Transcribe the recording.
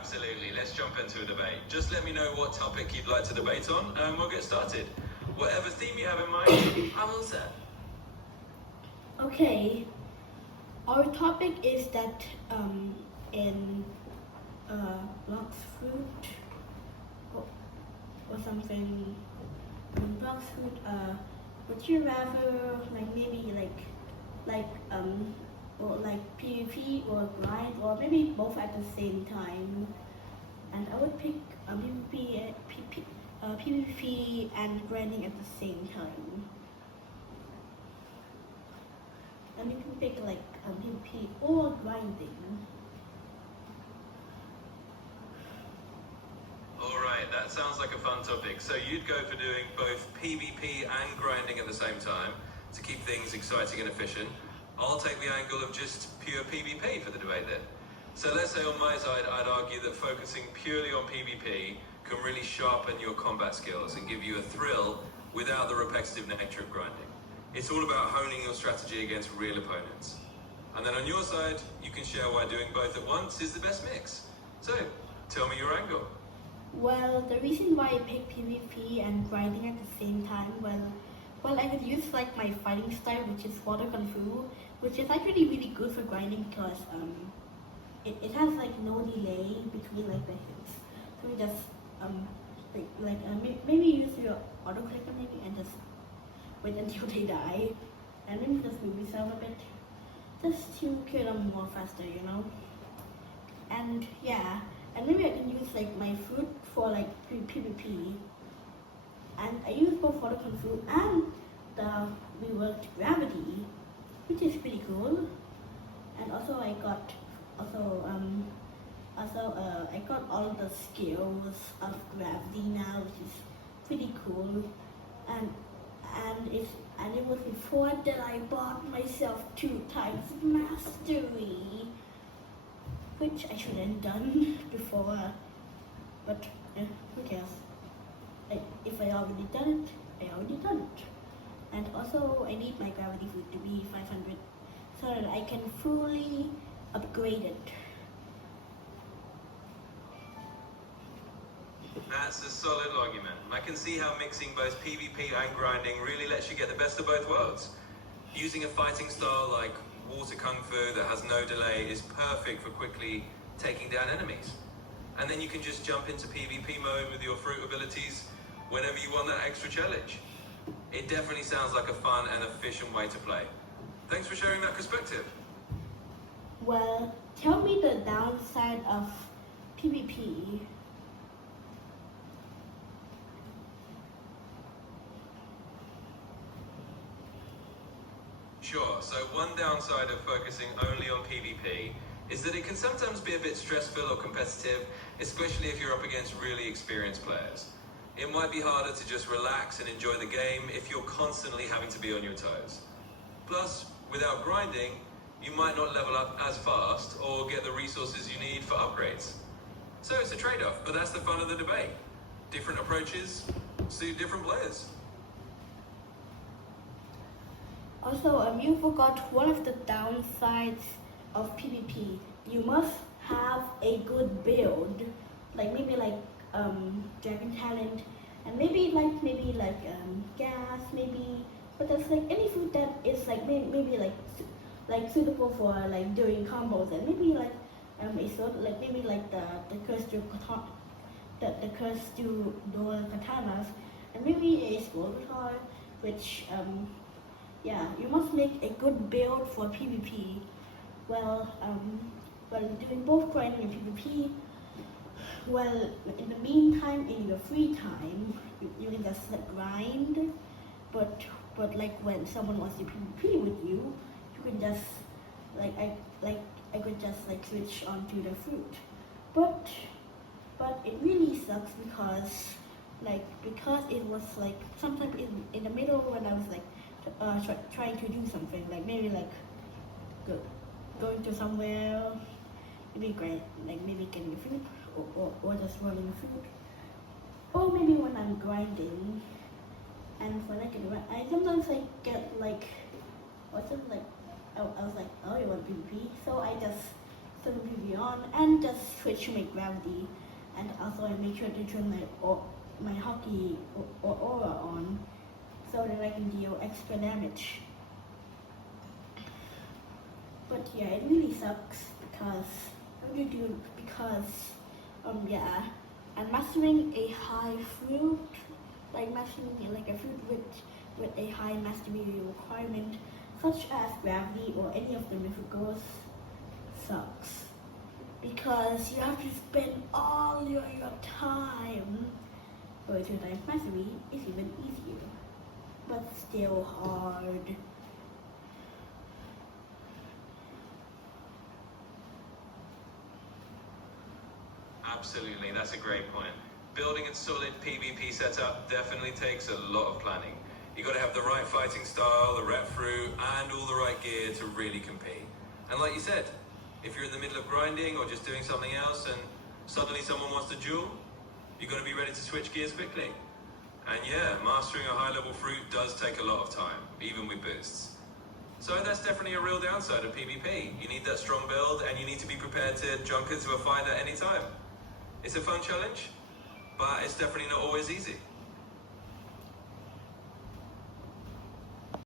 Absolutely. Let's jump into a debate. Just let me know what topic you'd like to debate on, and we'll get started. Whatever theme you have in mind, I'm all set. Okay, our topic is that in blox fruit or something. In blox fruit, would you rather maybe or PvP or grind, or maybe both at the same time? And I would pick PvP and grinding at the same time. And you can pick PvP or grinding. Alright, that sounds like a fun topic. So you'd go for doing both PvP and grinding at the same time to keep things exciting and efficient. I'll take the angle of just pure PvP for the debate then. So let's say on my side, I'd argue that focusing purely on PvP can really sharpen your combat skills and give you a thrill without the repetitive nature of grinding. It's all about honing your strategy against real opponents. And then on your side, you can share why doing both at once is the best mix. So, tell me your angle. Well, the reason why I pick PvP and grinding at the same time, well, I could use my fighting style, which is water kung fu, which is actually really good for grinding because it has no delay between the hits. So you just maybe use your auto clicker maybe and just wait until they die, and maybe just move yourself a bit, just to kill them more faster, you know. And yeah, and maybe I can use my fruit for PvP. And I use both water kung fu and the reworked gravity, which is pretty cool. And also I got all the skills of gravity now, which is pretty cool. And it was before that I bought myself 2 times mastery, which I shouldn't done before, but who cares? If I already done it, I already done it. And also I need my gravity food to be 500 so that I can fully upgrade it. That's a solid argument. I can see how mixing both PvP and grinding really lets you get the best of both worlds. Using a fighting style like water kung fu that has no delay is perfect for quickly taking down enemies. And then you can just jump into PvP mode with your fruit abilities whenever you want that extra challenge. It definitely sounds like a fun and efficient way to play. Thanks for sharing that perspective. Well, tell me the downside of PvP. Sure, so one downside of focusing only on PvP is that it can sometimes be a bit stressful or competitive, especially if you're up against really experienced players. It might be harder to just relax and enjoy the game if you're constantly having to be on your toes. Plus, without grinding, you might not level up as fast or get the resources you need for upgrades. So it's a trade-off, but that's the fun of the debate. Different approaches suit different players. Also, you forgot one of the downsides of PvP. You must have a good build, maybe dragon talent, and maybe gas, maybe. But that's any food that is maybe suitable for doing combos, and maybe a sort maybe the curse to the curse to dual katanas, and maybe a scroll guitar, which yeah, you must make a good build for PvP. Well, doing both grinding and PvP, well, in the meantime, in your free time, you can just grind, but when someone wants to PvP with you, you can just I could just switch onto the fruit, but it really sucks because it was sometimes in the middle when I was trying to do something, maybe going to somewhere, maybe maybe getting food or just running food, or maybe when I'm grinding, and when I sometimes get I was oh, you want PvP, so I just turn PvP on and just switch to make gravity. And also I make sure to turn my hockey or aura on so that I can deal extra damage. But yeah, it really sucks because I'm mastering a high fruit, like mastering like a fruit with a high mastery requirement, such as gravity or any of the mythicals, sucks. Because you have to spend all your time going to Ninth Mastery is even easier, but still hard. Absolutely, that's a great point. Building a solid PvP setup definitely takes a lot of planning. You got to have the right fighting style, the rep fruit, and all the right gear to really compete. And like you said, if you're in the middle of grinding or just doing something else and suddenly someone wants to duel, you've got to be ready to switch gears quickly. And yeah, mastering a high-level fruit does take a lot of time, even with boosts. So that's definitely a real downside of PvP. You need that strong build, and you need to be prepared to jump into a fight at any time. It's a fun challenge, but it's definitely not always easy.